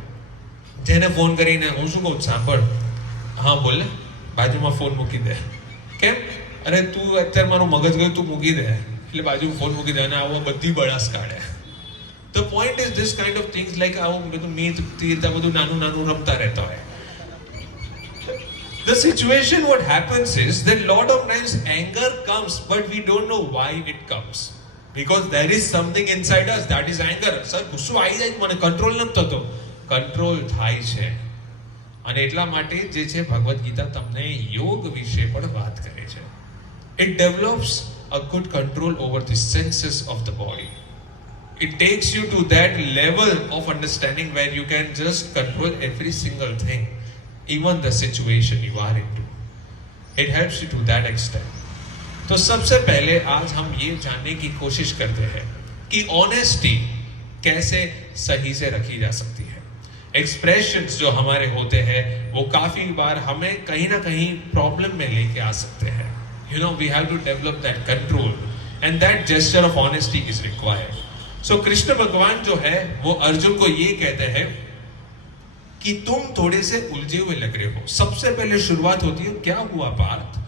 જેને ફોન કરીને હું શું કહું, સાંભળ, હા બોલે, બાજુમાં ફોન મૂકી દે. કેમ? અરે તું અત્યારે મારું મગજ ગયું, તું મૂકી દે, એટલે બાજુમાં ફોન મૂકી દે, અને આવો બધી બળાસ કાઢે. The point is this kind of things, like આવું બધું મીત તીર બધું નાનું નાનું રમતા રહેતા હોય. The situation, what happens is that lot of times anger comes, but we don't know why it comes, because there is something inside us that is anger. Sir, ગુસ્સો આવી જાય, મને કંટ્રોલ નથી થતો. કંટ્રોલ થાય છે, અને એટલા માટે જે છે ભગવદ ગીતા તમને યોગ વિશે પણ વાત કરે છે. It develops a good control over the senses of the body. It takes you to that level of understanding where you can just control every single thing, even the situation you are into. It helps you to that extent. तो सबसे पहले आज हम ये जानने की कोशिश करते हैं कि ऑनेस्टी कैसे सही से रखी जा सकती है. एक्सप्रेशंस जो हमारे होते हैं वो काफी बार हमें कहीं ना कहीं प्रॉब्लम में लेके आ सकते हैं. You know, we have to develop that control, and that gesture of honesty is required. So Krishna भगवान जो है वो अर्जुन को ये कहते हैं कि तुम थोड़े से उलझे हुए लग रहे हो. सबसे पहले शुरुआत होती है, क्या हुआ पार्थ?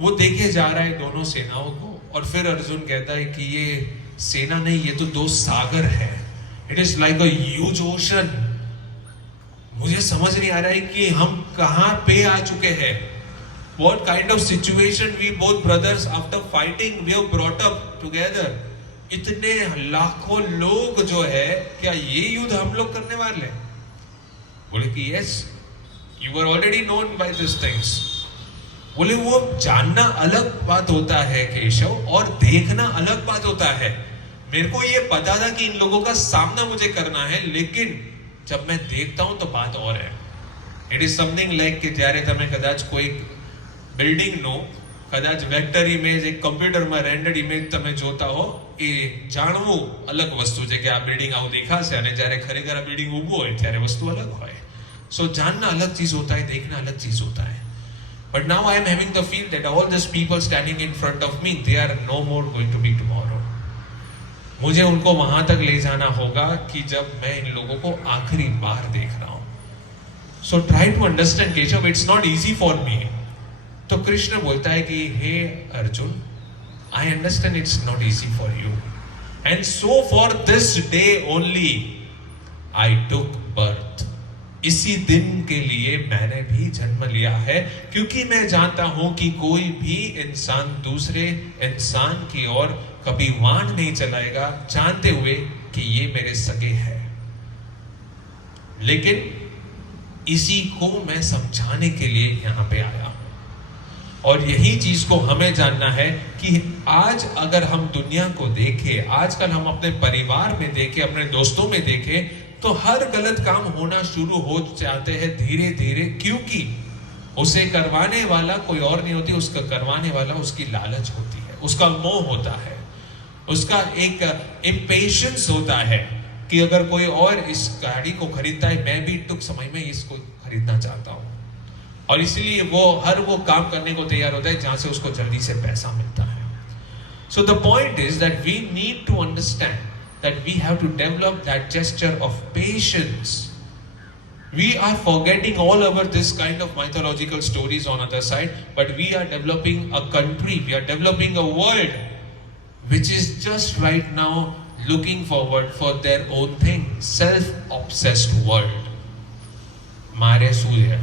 वो देखे जा रहा है दोनों सेनाओं को, और फिर अर्जुन कहता है कि ये सेना नहीं, ये तो 2 सागर है. It is like a huge ocean. मुझे समझ नहीं आ रहा है कि हम कहां पे आ चुके हैं. What kind of situation we both brothers after fighting we have brought up together. इतने लाखों लोग जो है, क्या ये युद्ध हम लोग करने वाले हैं? बोले कि yes, you are already known by this things. बोले वो जानना अलग बात होता है केशव, और देखना अलग बात होता है. मेरे को ये पता था कि इन लोगों का सामना मुझे करना है, लेकिन जब मैं देखता हूं तो बात और है. इट इज समथिंग लाइक कि જ્યારે તમે કદાચ કોઈ બિલ્ડિંગનો કદાચ વેક્ટર ઇમેજ એક કમ્પ્યુટરમાં રેન્ડર્ડ ઇમેજ તમે જોતા હો, એ જાણવું અલગ વસ્તુ છે કે આ બિલ્ડિંગ આવું દેખાશે, અને જ્યારે ખરેખર આ બિલ્ડિંગ ઊભું હોય ત્યારે વસ્તુ અલગ હોય. સો जानना अलग चीज होता है, देखना अलग चीज होता है. But now I am having the feel that all these people standing in front of me, they are no more going to be tomorrow. मुझे उनको वहां तक ले जाना होगा कि जब मैं इन लोगों को आखिरी बार देख रहा हूं. So try to understand Keshav, it's not easy for me. तो कृष्ण बोलता है कि हे Arjun, I understand it's not easy for you, and so for this day only I took birth. इसी दिन के लिए मैंने भी जन्म लिया है, क्योंकि मैं जानता हूं कि कोई भी इंसान दूसरे इंसान की ओर कभी वाण नहीं चलाएगा जानते हुए कि ये मेरे सगे हैं. लेकिन इसी को मैं समझाने के लिए यहां पे आया. और यही चीज को हमें जानना है कि आज अगर हम दुनिया को देखें, आजकल हम अपने परिवार में देखें, अपने दोस्तों में देखें, तो हर गलत काम होना शुरू हो जाते हैं धीरे धीरे, क्योंकि उसे करवाने वाला कोई और नहीं होती, उसका करवाने वाला उसकी लालच होती है, उसका मोह होता है, उसका एक इम्पेशंस होता है. कि अगर कोई और इस गाड़ी को खरीदता है, मैं भी टुक समय में इसको खरीदना चाहता हूँ, और इसीलिए वो काम करने को तैयार होता है जहां से उसको जल्दी से पैसा मिलता है. So the point is that we need to understand that we have to develop that gesture of patience. We are forgetting all over this kind of mythological stories on other side, but we are developing a country, we are developing a world which is just right now looking forward for their own thing, self-obsessed world. મારે શું છે,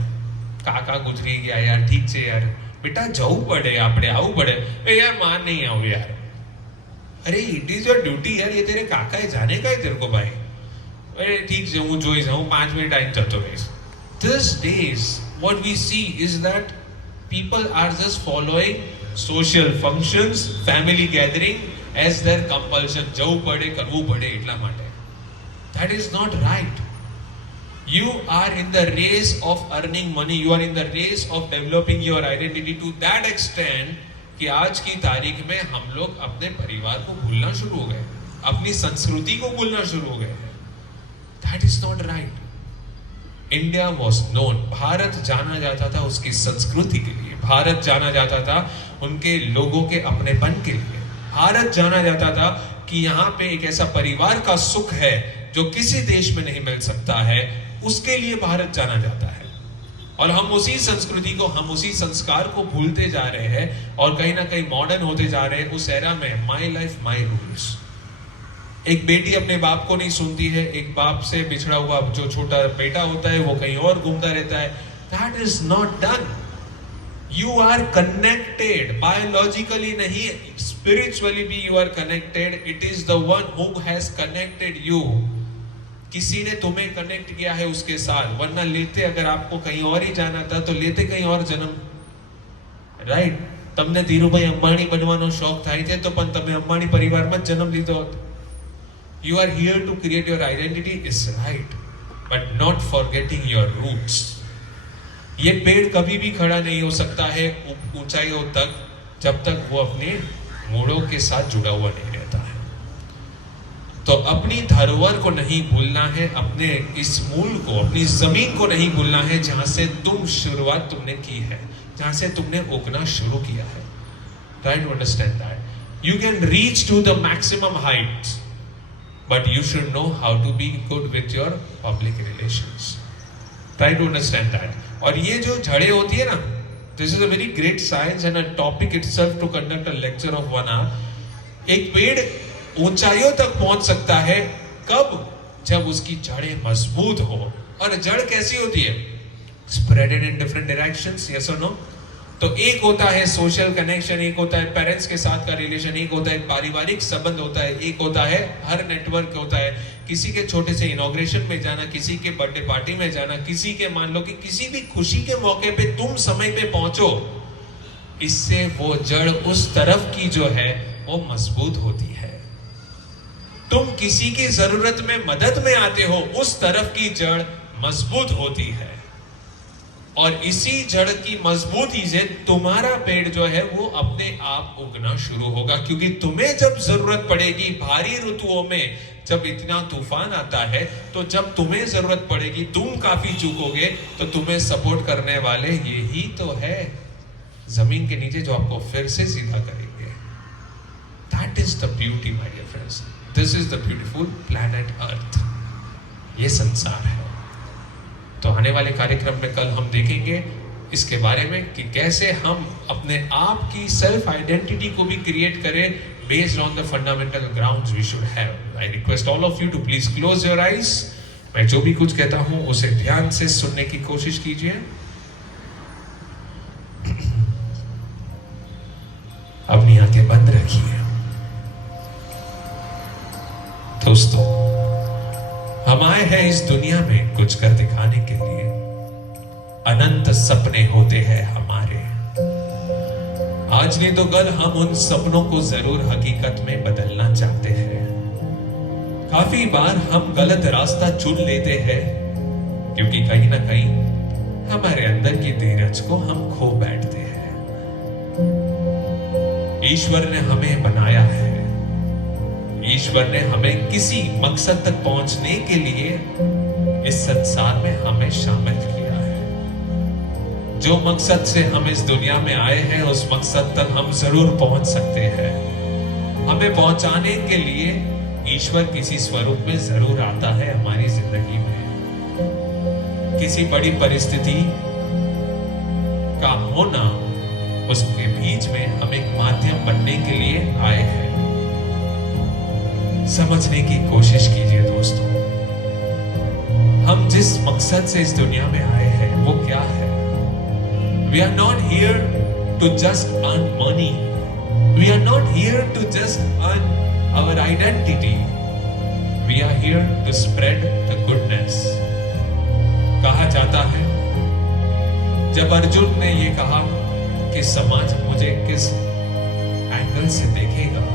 કાકા ગુજરી ગયા યાર, ઠીક છે યાર બેટા, જવું પડે, આપણે આવવું પડે, એ યાર માર નહીં આવું યાર, અરે ઇટ ઇઝ યોર ડ્યુટી યાર, ये तेरे काका है, जाने का है तेरे को भाई, अरे ठीक है હું જોઈશ, હું 5 મિનિટ આઈને જતો રહીશ. These days what we see is that people are just following social functions, family gathering as their compulsion. જવું પડે, કરવું પડે એટલા માટે. That is not right. You are in the race of earning money, you are in the race of developing your identity to that extent कि आज की तारीख में हम लोग अपने परिवार को भूलना शुरू हो गए, अपनी संस्कृति को भूलना शुरू हो गए. That is not right. India was known, Bharat जाना जाता था उसकी संस्कृति के लिए, भारत जाना जाता था उनके लोगों के अपनेपन के लिए, भारत जाना जाता था कि यहाँ पे एक ऐसा परिवार का सुख है जो किसी देश में नहीं मिल सकता है, उसके लिए भारत जाना जाता है. और हम उसी संस्कृति को, हम उसी संस्कार को भूलते जा रहे हैं और कहीं ना कहीं मॉडर्न होते जा रहे हैं उस एरा में. My life my rules. एक बेटी अपने बाप को नहीं सुनती है, एक बाप से बिछड़ा हुआ जो छोटा बेटा होता है वो कहीं और घूमता रहता है. That is not done. You are connected, biologically नहीं, स्पिरिचुअली भी you are connected. It is the one who has connected you. किसी ने तुम्हें कनेक्ट किया है उसके साथ, वरना लेते, अगर आपको कहीं और ही जाना था तो लेते कहीं और जन्म. राइट. તમને ધીરુભાઈ અંબાણી બનવાનો શોખ થાય છે તો પણ તમે અંબાણી પરિવારમાં જન્મ લીધો હતો. You are here to create your identity is right, but not forgetting your roots. ये पेड़ कभी भी खड़ा नहीं हो सकता है ऊंचाइयों तक जब तक वो अपने मूलों के साथ जुड़ा हुआ नहीं रहता है. तो अपनी धरोहर को नहीं भूलना है, अपने इस मूल को, अपनी जमीन को नहीं भूलना है जहां से तुम शुरुआत तुमने की है, जहां से तुमने उगना शुरू किया है. Try to understand that. You can reach to the maximum heights, but you should know how to be good with your public relations. Try to understand that. और ये जो जड़ें होती है ना, this is a very great science and a topic itself to conduct a lecture of 1 hour. एक पेड़ ऊंचाइयों तक पहुंच सकता है कब? जब उसकी जड़ें मजबूत हो. और जड़ कैसी होती है? Spreaded in different directions, yes or no? तो एक होता है सोशल कनेक्शन, एक होता है पेरेंट्स के साथ का रिलेशन, एक होता है पारिवारिक संबंध होता है, एक होता है हर नेटवर्क होता है. किसी के छोटे से इनॉग्रेशन में जाना, किसी के बर्थडे पार्टी में जाना, किसी के, मान लो कि किसी भी खुशी के मौके पे तुम समय पे पहुंचो, इससे वो जड़ उस तरफ की जो है वो मजबूत होती है. तुम किसी की जरूरत में मदद में आते हो, उस तरफ की जड़ मजबूत होती है. और इसी जड़ की मजबूती से तुम्हारा पेड़ जो है वो अपने आप उगना शुरू होगा. क्योंकि तुम्हें जब जरूरत पड़ेगी, भारी ऋतुओं में जब इतना तूफान आता है, तो जब तुम्हें जरूरत पड़ेगी, तुम काफी चूकोगे, तो तुम्हें सपोर्ट करने वाले ये ही तो है जमीन के नीचे जो आपको फिर से सीधा करेंगे. That is the beauty my dear friends. This is the beautiful planet Earth. ये संसार है. तो आने वाले कार्यक्रम में कल हम देखेंगे इसके बारे में कि कैसे हम अपने आप की सेल्फ आइडेंटिटी को भी क्रिएट करें based on the fundamental grounds we should have. I request all of you to please close your eyes. मैं जो भी कुछ कहता हूं उसे ध्यान से सुनने की कोशिश कीजिए. अपनी आंखें बंद रखिए. दोस्तों, हम आए हैं इस दुनिया में कुछ कर दिखाने के लिए. अनंत सपने होते हैं हमारे. आज नहीं तो कल हम उन सपनों को जरूर हकीकत में बदलना चाहते हैं. काफी बार हम गलत रास्ता चुन लेते हैं क्योंकि कहीं ना कहीं हमारे अंदर की धीरज को हम खो बैठते हैं. ईश्वर ने हमें बनाया है, ईश्वर ने हमें किसी मकसद तक पहुंचने के लिए इस संसार में हमें शामिल किया है। जो मकसद से हम इस दुनिया में आए हैं उस मकसद तक हम जरूर पहुंच सकते हैं। हमें पहुंचाने के लिए ईश्वर किसी स्वरूप में जरूर आता है हमारी जिंदगी में। किसी बड़ी परिस्थिति का होना, उसके बीच में हम एक माध्यम बनने के लिए आए हैं। समझने की कोशिश कीजिए दोस्तों, हम जिस मकसद से इस दुनिया में आए हैं वो क्या है। We are not here to just earn money. We are not here to just earn our identity. We are here to spread the goodness. कहा जाता है, जब अर्जुन ने ये कहा कि समाज मुझे किस एंगल से देखेगा,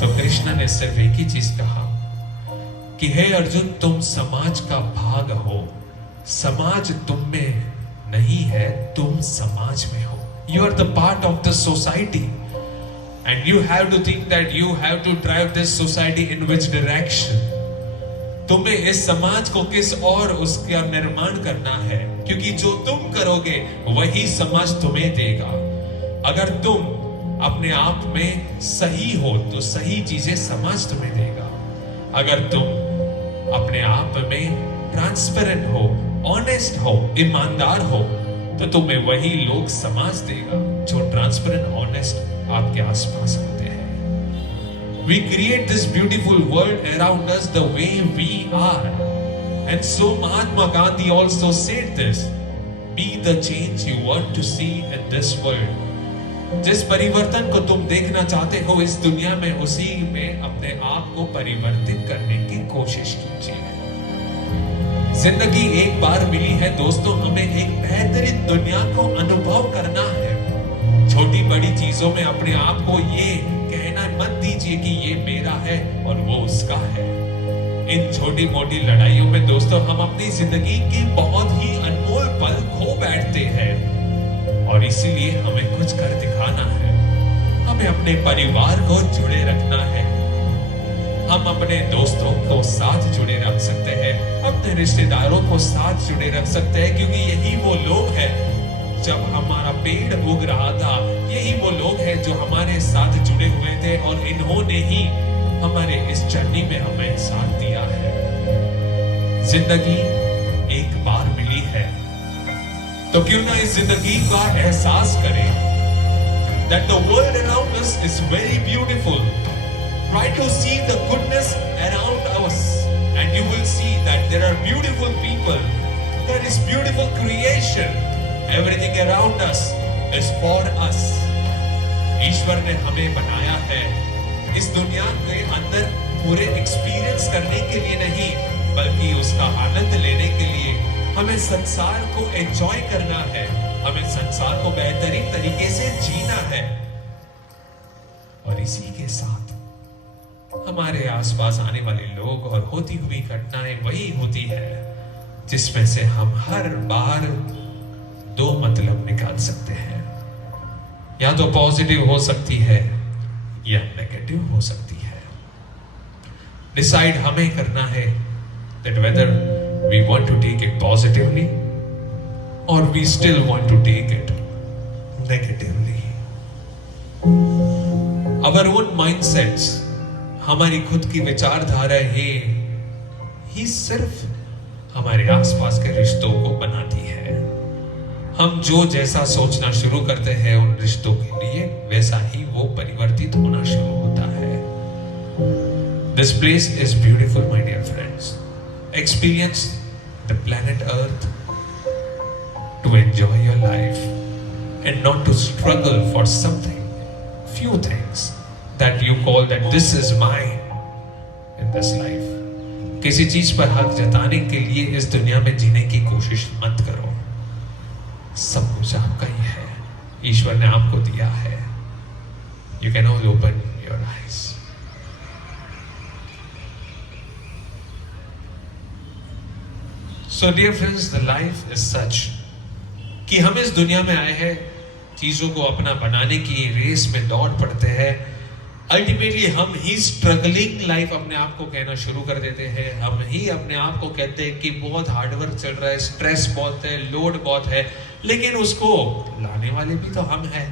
तो कृष्ण ने सिर्फ एक ही चीज कहा कि हे अर्जुन, तुम समाज का भाग हो। समाज तुम में नहीं है, तुम समाज में हो। You are the part of the society and you have to think that you have to drive this society in which direction. तुम्हें इस समाज को किस और उसका निर्माण करना है, क्योंकि जो तुम करोगे वही समाज तुम्हें देगा। अगर तुम अपने आप में सही हो तो सही चीजें समाज तुम्हें देगा। अगर तुम अपने आप में ट्रांसपेरेंट हो, ऑनेस्ट हो, ईमानदार हो, तो तुम्हें वही लोग समाज देगा जो ट्रांसपेरेंट, ऑनेस्ट आपके आसपास होते हैं। We create this beautiful world around us the way we are. And so Mahatma Gandhi also said this, be the change you want to see in this world. जिस परिवर्तन को तुम देखना चाहते हो इस दुनिया में, उसी में अपने आप को परिवर्तित करने की कोशिश कीजिए। जिंदगी एक बार मिली है दोस्तों, हमें एक बेहतरीन दुनिया को अनुभव करना है। छोटी बड़ी चीजों में अपने आप को ये कहना मत दीजिए कि ये मेरा है और वो उसका है। इन छोटी मोटी लड़ाइयों में दोस्तों हम अपनी जिंदगी के बहुत ही अनमोल पल खो बैठते हैं, और इसीलिए हमें कुछ कर दिखाना है। हमें अपने परिवार को जुड़े रखना है, हम अपने दोस्तों को साथ जुड़े रख सकते हैं, अपने रिश्तेदारों को साथ जुड़े रख सकते हैं, क्योंकि यही वो लोग हैं जब हमारा पेड़ उग रहा था, यही वो लोग हैं जो हमारे साथ जुड़े हुए थे, और इन्होंने ही हमारे इस जर्नी में हमें साथ दिया है। जिंदगी एक बार मिली है, तो क्यों ना इस जिंदगी का एहसास करें that the world around us is very beautiful. Try to see the goodness around us and you will see that there are beautiful people, there is beautiful creation, everything around us is for us. ईश्वर ने हमें बनाया है इस दुनिया के अंदर पूरे experience करने के लिए नहीं, बल्कि उसका आनंद लेने के लिए। हमें संसार को एंजॉय करना है, हमें संसार को बेहतरीन तरीके से जीना है, और इसी के साथ हमारे आसपास आने वाले लोग और होती हुई घटनाएं वही होती है जिसमें से हम हर बार दो मतलब निकाल सकते हैं। या तो पॉजिटिव हो सकती है या नेगेटिव हो सकती है। डिसाइड हमें करना है that whether we want to take it positively or we still want to take it negatively. Our own mindsets, हमारी खुद की विचारधारा ही सिर्फ हमारे आसपास के रिश्तों को बनाती है। हम जो जैसा सोचना शुरू करते हैं उन रिश्तों के लिए, वैसा ही वो परिवर्तित होना शुरू होता है। This place is beautiful, my dear friends. Experience the planet Earth to enjoy your life and not to struggle for something, few things that you call that this is mine in this life. किसी चीज पर हक जताने के लिए इस दुनिया में जीने की कोशिश मत करो। सब कुछ आपका ही है, ईश्वर ने आपको दिया है। You can all open your eyes. So dear friends, the life is such कि हम इस दुनिया में आए हैं, चीजों को अपना बनाने की रेस में दौड़ पड़ते हैं, अल्टीमेटली हम ही स्ट्रगलिंग लाइफ अपने आप को कहना शुरू कर देते हैं, हम ही अपने आप को कहते हैं कि बहुत हार्डवर्क चल रहा है, स्ट्रेस बहुत है, लोड बहुत है, लेकिन उसको लाने वाले भी तो हम हैं,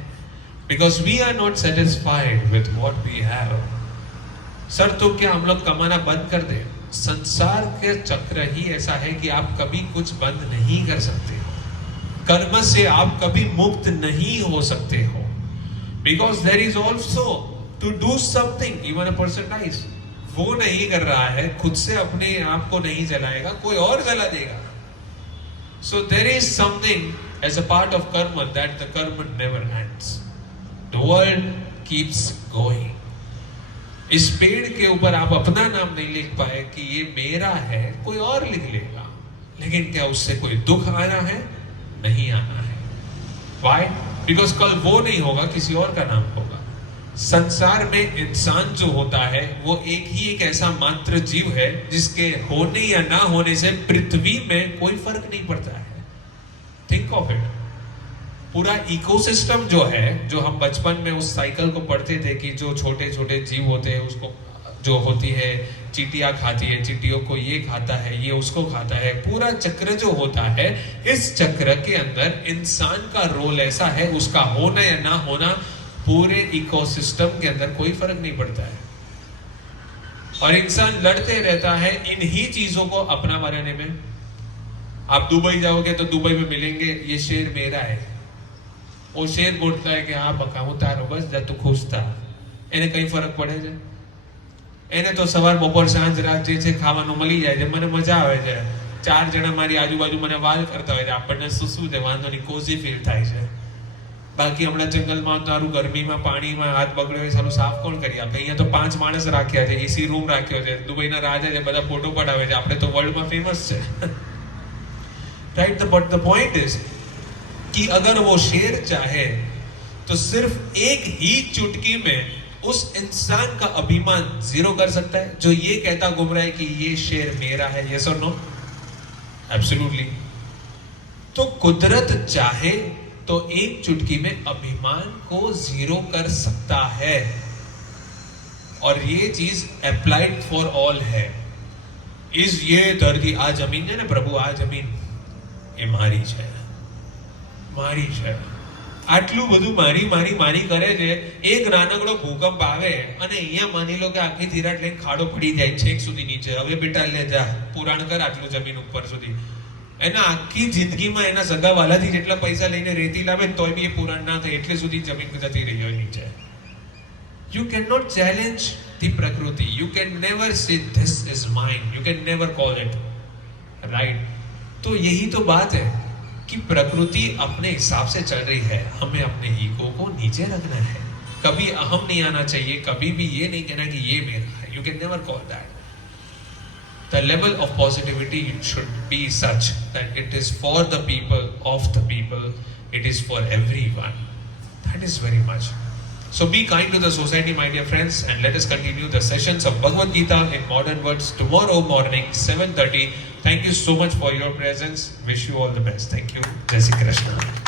because we are not satisfied with what we have. Sir तो क्या हम लोग कमाना बंद कर दें? संसार के चक्र ही ऐसा है कि आप कभी कुछ बंद नहीं कर सकते हो, कर्म से आप कभी मुक्त नहीं हो सकते हो, because there is also to do something. Even a person dies, वो नहीं कर रहा है, खुद से अपने आप को नहीं जलाएगा, कोई और जला देगा। So there is something as a part of karma that the karma never ends, the world keeps going. इस पेड़ के ऊपर आप अपना नाम नहीं लिख पाए कि ये मेरा है, कोई और लिख लेगा, लेकिन क्या उससे कोई दुख आना है? नहीं आना है। Why? Because कल वो नहीं होगा, किसी और का नाम होगा। संसार में इंसान जो होता है वो एक ऐसा मात्र जीव है जिसके होने या ना होने से पृथ्वी में कोई फर्क नहीं पड़ता है। Think of it. पूरा इकोसिस्टम जो है, जो हम बचपन में उस साइकिल को पढ़ते थे कि जो छोटे छोटे जीव होते हैं, उसको जो होती है चींटियां खाती है, चींटियों को ये खाता है, ये उसको खाता है, पूरा चक्र जो होता है, इस चक्र के अंदर इंसान का रोल ऐसा है, उसका होना या ना होना पूरे इकोसिस्टम के अंदर कोई फर्क नहीं पड़ता है। और इंसान लड़ते रहता है इन्हीं चीजों को अपना बनाने में। आप दुबई जाओगे तो दुबई में मिलेंगे, ये शेर मेरा है, वो शेर बोलता है कि हाँ बकाऊ तारो बस जा तू खुश था, એને કઈ ફરક પડે છે? એને તો સવાર બપોર સાંજ રાત જે છે ખાવાનું મળી જાય છે, મને મજા આવે છે, ચાર જણા મારી આજુબાજુ મને વાલ કરતા હોય છે, આપણને શું છે વાંધો નહીં, કોઝી ફીલ થાય છે। બાકી હમણાં જંગલમાં તારું ગરમીમાં પાણીમાં હાથ બગડ્યો હોય, સાલું સાફ કોણ કરી આપે? અહીંયા તો 5 માણસ રાખ્યા છે, એસી રૂમ રાખ્યો છે, દુબઈના રાજા છે, બધા ફોટો પડાવે છે, આપણે તો વર્લ્ડમાં ફેમસ છે, right? But the point is कि अगर वो शेर चाहे तो सिर्फ एक ही चुटकी में उस इंसान का अभिमान जीरो कर सकता है जो ये कहता घूम रहा है कि ये शेर मेरा है। यस और नो? एब्सोल्युटली। तो कुदरत चाहे तो एक चुटकी में अभिमान को जीरो कर सकता है, और ये चीज अप्लाइड फॉर ऑल है। इस ये धरती आ जमीन है ना प्रभु, आ जमीन એ મારી છે, મારી છે, આટલું બધું મારી મારી મારી કરે છે। એક નાનકડો ભૂકંપ આવે અને અહીંયા માની લો કે આખી તિરાડ લઈને ખાડો પડી જાય છેક સુધી નીચે, હવે બેટા લે જા પુરાણ કર આટલું જમીન ઉપર સુધી। એના આખી જિંદગીમાં એના સગાવાલાથી જેટલા પૈસા લઈને રેતી લાવે તોય બી એ પુરાણ ના થાય, એટલે સુધી જમીન જતી રહી હોય નીચે। You cannot challenge the prakriti. You can never say this is mine. You can never call it right. तो यही तो बात है कि प्रकृति अपने हिसाब से चल रही है, हमें अपने ईगो को नीचे रखना है। कभी अहम नहीं आना चाहिए, कभी भी ये नहीं कहना कि ये मेरा है। You can never call that. The level of positivity should be such that it is for the people, of the people, it is for everyone. That is very much. So be kind to the society, my dear friends, and let us continue the sessions of Bhagavad Gita in modern words tomorrow morning 7:30. Thank you so much for your presence. Wish you all the best. Thank you. Jai Shri Krishna.